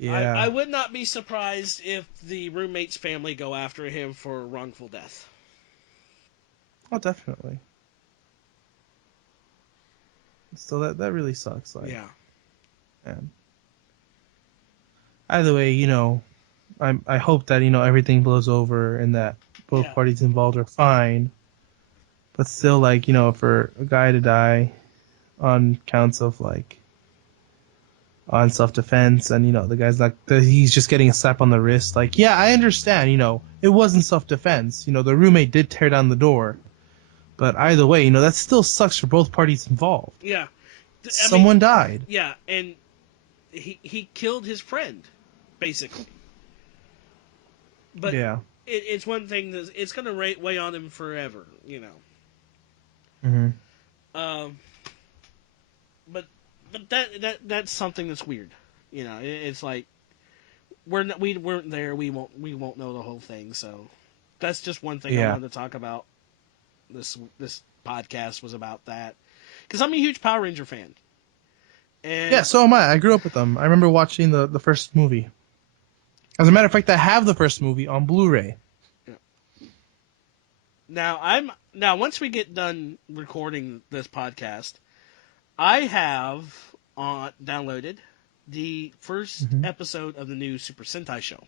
I Yeah. would not be surprised if the roommate's family go after him for wrongful death. Oh, definitely. So that really sucks. Like, Yeah. man. Either way, I hope that everything blows over and that both Yeah. parties involved are fine. But still, like, for a guy to die on counts of like on self defense, and the guy's like he's just getting a slap on the wrist. Like, yeah, I understand. It wasn't self defense. The roommate did tear down the door, but either way, that still sucks for both parties involved. Yeah. I mean, Someone died. yeah, and he killed his friend, basically. But Yeah. it's one thing that it's going to weigh on him forever, you know. Hmm. Um, but that's something that's weird, you know. It's like we weren't there. We won't know the whole thing. So that's just one thing I Yeah. wanted to talk about. This podcast was about that because I'm a huge Power Ranger fan, Yeah. and So am I. I grew up with them. I remember watching the first movie. As a matter of fact, I have the first movie on Blu-ray. now once we get done recording this podcast, I have downloaded the first Hmm. episode of the new Super Sentai show.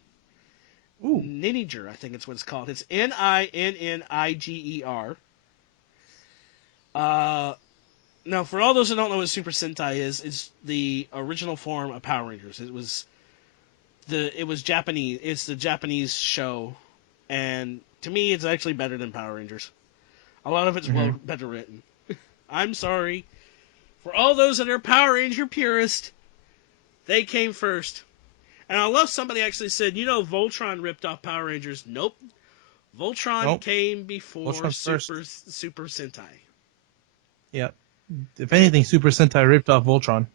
Ooh. Ninniger, I think it's what it's called. It's Ninniger. Uh, Now, for all those who don't know what Super Sentai is, it's the original form of Power Rangers. It was Japanese. It's the Japanese show, and to me, it's actually better than Power Rangers. A lot of it's Hmm. better written. I'm sorry for all those that are Power Ranger purists. They came first. And I love somebody actually said, Voltron ripped off Power Rangers. Nope. Voltron Nope. came before Voltron's first. Super Sentai. Yep. If And anything, Super Sentai ripped off Voltron.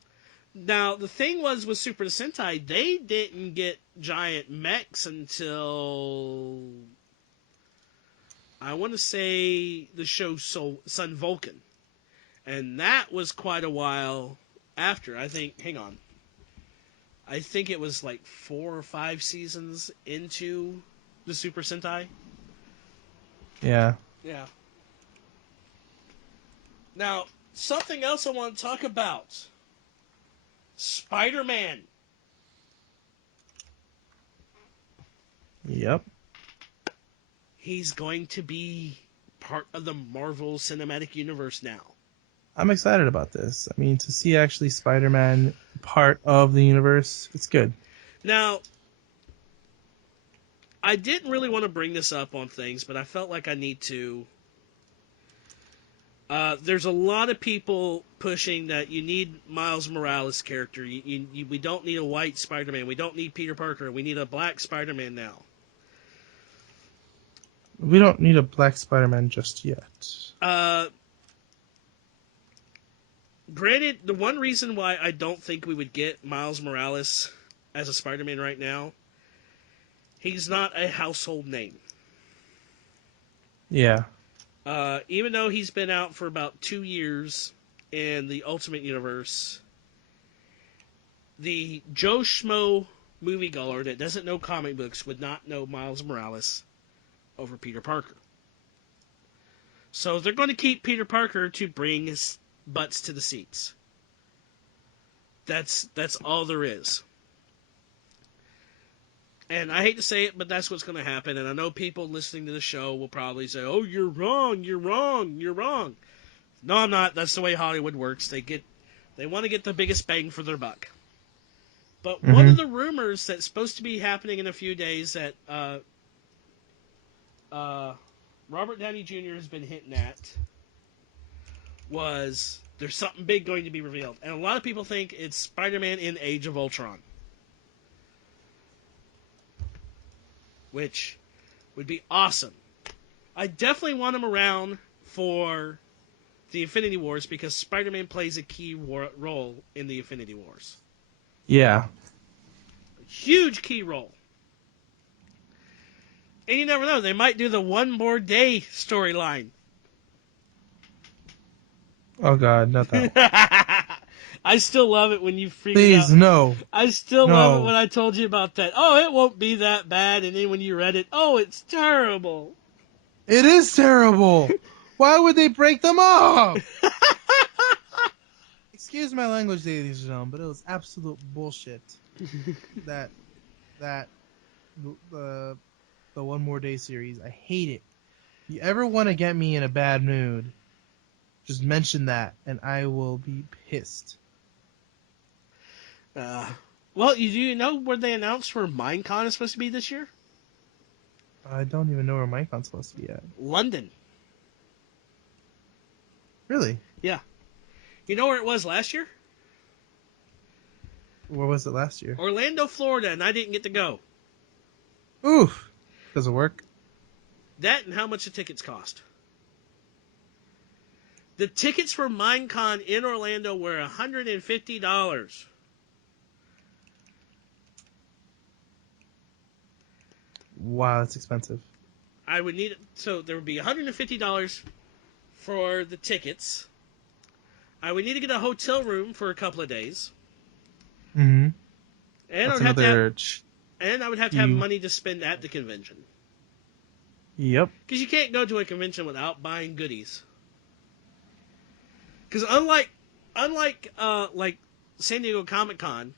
now the thing was with Super Sentai, they didn't get giant mechs until I want to say the show Sun Vulcan, and that was quite a while after. I think. Hang on. I think it was like 4 or 5 seasons into the Super Sentai. Yeah. Yeah. Now, something else I want to talk about. SpiderMan. Yep. He's going to be part of the Marvel Cinematic Universe now. I'm excited about this. I mean, to see actually Spider-Man part of the universe, it's good. Now, I didn't really want to bring this up on things, but I felt like I need to. There's a lot of people pushing that you need Miles Morales' character. We don't need a white Spider-Man. We don't need Peter Parker. We need a black Spider-Man now. We don't need a black Spider-Man just yet. Granted, the one reason why I don't think we would get Miles Morales as a Spider-Man right now, he's not a household name. Yeah. Even though he's been out for about 2 years in the Ultimate Universe, the Joe Schmo moviegoer that doesn't know comic books would not know Miles Morales over Peter Parker. So they're going to keep Peter Parker to bring his butts to the seats. That's all there is. And I hate to say it, but that's what's going to happen. And I know people listening to the show will probably say, "Oh, you're wrong, you're wrong, you're wrong." No, I'm not. That's the way Hollywood works. They want to get the biggest bang for their buck. But one of the rumors that's supposed to be happening in a few days that Robert Downey Jr. has been hinting at was there's something big going to be revealed. And a lot of people think it's Spider-Man in Age of Ultron. Which would be awesome. I definitely want him around for the Infinity Wars because Spider-Man plays a key role in the Infinity Wars. Yeah. A huge key role. And you never know, they might do the One More Day storyline. Oh God, not that one. I still love it when you figure Please, out. no. I still love it No. when I told you about that. Oh, it won't be that bad. And then when you read it, oh, it's terrible. It is terrible. Why would they break them up? Excuse my language, ladies and gentlemen, but it was absolute bullshit. that that the One More Day series. I hate it. If you ever want to get me in a bad mood, just mention that, and I will be pissed. Well, do you know where they announced where Minecon is supposed to be this year? I don't even know where Micon's supposed to be at. London. Really? Yeah. You know where it was last year? Where was it last year? Orlando, Florida, and I didn't get to go. Oof. Because of work? That and how much the tickets cost. The tickets for Minecon in Orlando were $150. Wow, that's expensive. I would need so there would be $150 for the tickets. I would need to get a hotel room for a couple of days, Mm-hmm. and That's another... I would have to have money to spend at the convention. Yep. Because you can't go to a convention without buying goodies. Because unlike like San Diego Comic Con,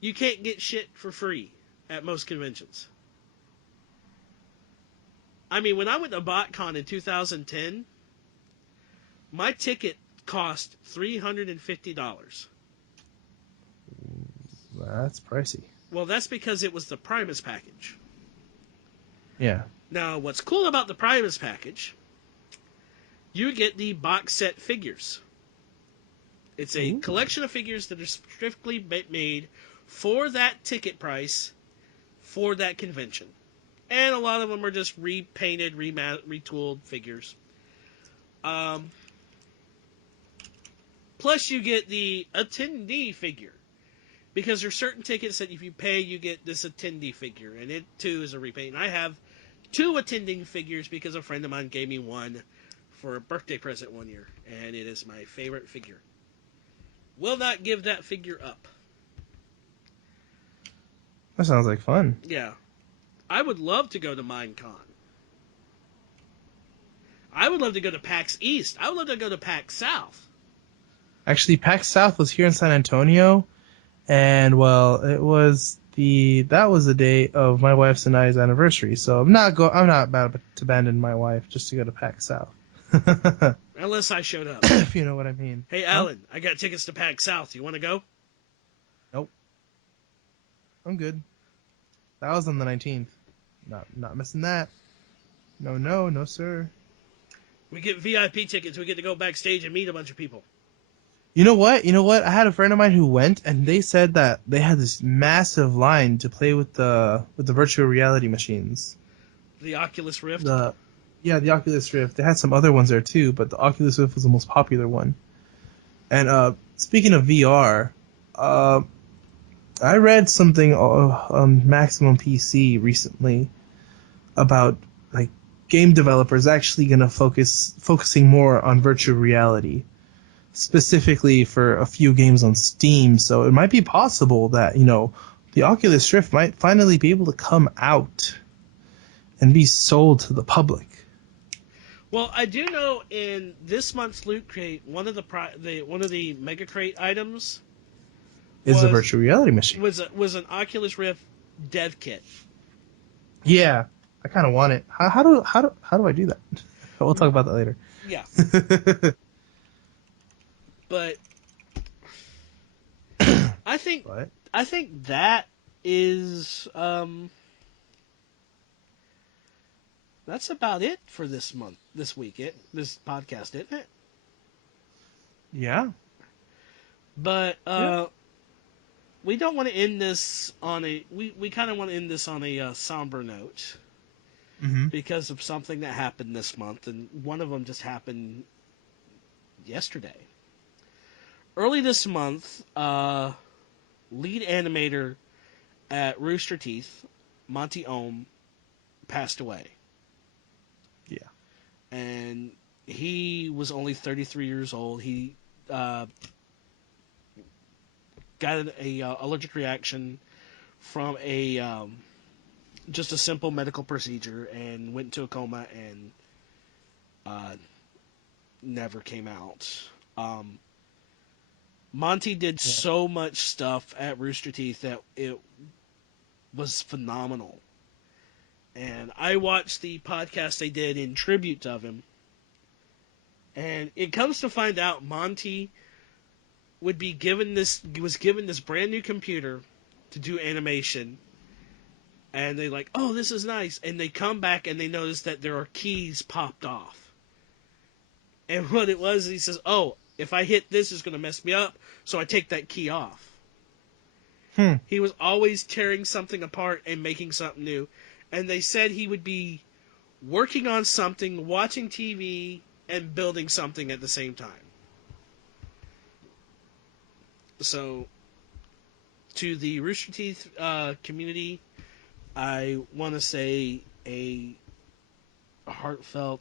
you can't get shit for free at most conventions. I mean, when I went to BotCon in 2010, my ticket cost $350. That's pricey. Well, that's because it was the Primus package. Yeah. Now, what's cool about the Primus package, you get the box set figures. It's a collection of figures that are strictly made for that ticket price for that convention. And a lot of them are just repainted, retooled figures. Plus, you get the attendee figure. Because there's certain tickets that if you pay, you get this attendee figure. And it, too, is a repaint. And I have 2 attending figures because a friend of mine gave me one for a birthday present one year. And it is my favorite figure. Will not give that figure up. That sounds like fun. Yeah. I would love to go to Minecon. I would love to go to PAX East. I would love to go to PAX South. Actually, PAX South was here in San Antonio, and, well, it was that was the day of my wife's and I's anniversary. So I'm not about to abandon my wife just to go to PAX South. Unless I showed up. If you know what I mean. Hey, Huh? Alan, I got tickets to PAX South. You want to go? Nope. I'm good. That was on the 19th. Not missing that. No, sir. We get VIP tickets. We get to go backstage and meet a bunch of people. You know what? I had a friend of mine who went, and they said that they had this massive line to play with the virtual reality machines. The Oculus Rift. The Oculus Rift. They had some other ones there too, but the Oculus Rift was the most popular one. And speaking of VR, I read something on Maximum PC recently about like game developers actually going to focusing more on virtual reality, specifically for a few games on Steam. So it might be possible that the Oculus Rift might finally be able to come out and be sold to the public. Well, I do know in this month's Loot Crate, one of the Mega Crate items Is a virtual reality machine. was an Oculus Rift dev kit. Yeah, I kind of want it. How do I do that? We'll talk about that later. Yeah, but I think What? that is that's about it for this podcast, isn't it? Yeah. But Yeah. we don't want to end this on we kind of want to end this on a somber note Mm-hmm. because of something that happened this month, and one of them just happened yesterday. Early this month, lead animator at Rooster Teeth, Monty Ohm, passed away. Yeah. And he was only 33 years old. He got a allergic reaction from a just a simple medical procedure and went into a coma and never came out. Monty did Yeah. so much stuff at Rooster Teeth that it was phenomenal. And I watched the podcast they did in tribute of him. And it comes to find out Monty was given this brand new computer to do animation. And they like, oh, this is nice. And they come back and they notice that there are keys popped off. And what it was, he says, oh, if I hit this, it's going to mess me up. So I take that key off. He was always tearing something apart and making something new. And they said he would be working on something, watching TV, and building something at the same time. So, to the Rooster Teeth community, I want to say a heartfelt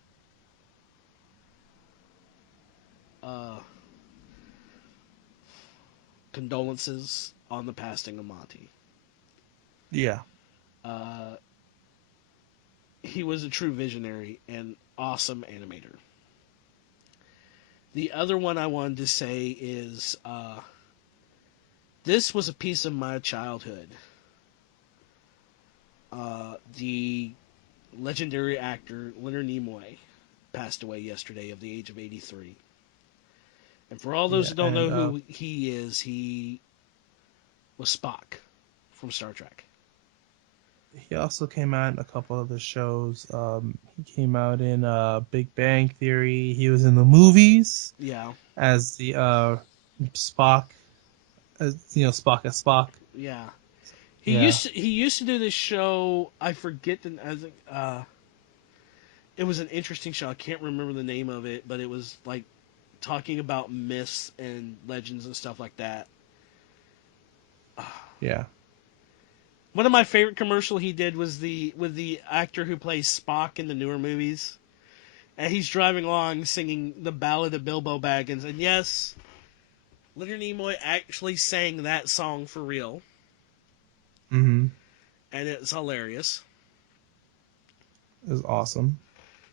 condolences on the passing of Monty. Yeah. He was a true visionary and awesome animator. The other one I wanted to say is this was a piece of my childhood. The legendary actor Leonard Nimoy passed away yesterday at the age of 83. And for all those Yeah. who don't know And who he is, he was Spock from Star Trek. he also came out in a couple other shows. He came out in Big Bang Theory. He was in the movies Yeah, as the Spock, Spock as Spock. yeah. Yeah. He used to do this show. I forget it was an interesting show. I can't remember the name of it, but it was like talking about myths and legends and stuff like that. Yeah. One of my favorite commercial he did was with the actor who plays Spock in the newer movies, and he's driving along singing the Ballad of Bilbo Baggins. And yes, Leonard Nimoy actually sang that song for real, Mm-hmm. and it's hilarious. It was awesome.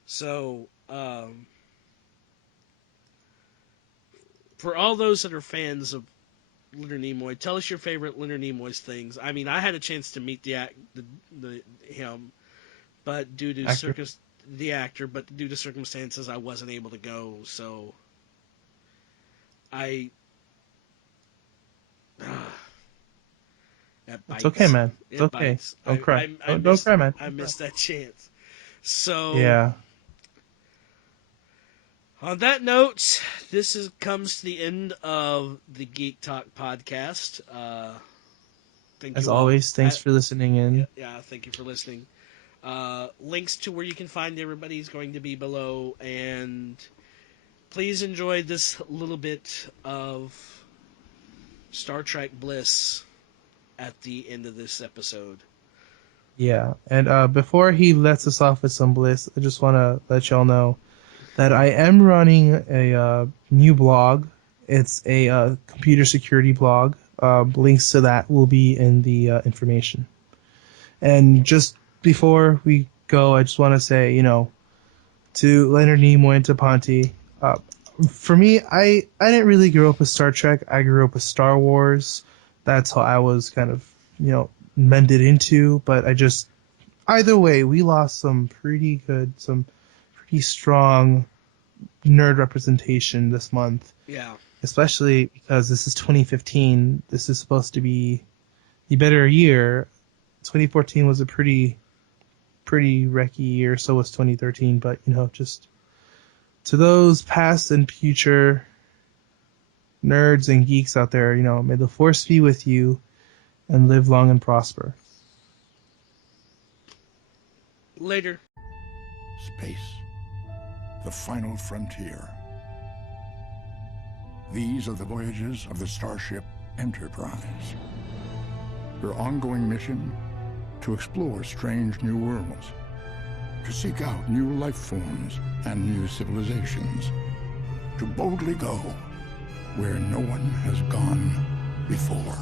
So, for all those that are fans of Leonard Nimoy. Tell us your favorite Leonard Nimoy's things. I mean, I had a chance to meet him, but due to Actor. the actor, but due to circumstances, I wasn't able to go. So I that It's okay, bites. man. It's It okay. bites. Don't cry. I Don't missed cry, man. I Don't cry. missed that chance. So Yeah. on that note, comes to the end of the Geek Talk podcast. Thank As you all. always, thanks for listening in. Yeah, thank you for listening. Links to where you can find everybody is going to be below, and please enjoy this little bit of Star Trek bliss at the end of this episode. Yeah. And before he lets us off with some bliss, I just want to let y'all know that I am running a new blog. It's a computer security blog. Links to that will be in the information. And just before we go, I just want to say, to Leonard Nimoy and to Ponte, for me, I didn't really grow up with Star Trek. I grew up with Star Wars. That's how I was kind of, mended into. But either way, we lost some pretty strong nerd representation this month, Yeah. especially because this is 2015. This is supposed to be the better year. 2014 was a pretty wrecky year. So was 2013. But just to those past and future nerds and geeks out there, may the force be with you and live long and prosper. Later. Space, the final frontier. These are the voyages of the starship Enterprise. Her ongoing mission: to explore strange new worlds, to seek out new life forms and new civilizations, to boldly go where no one has gone before.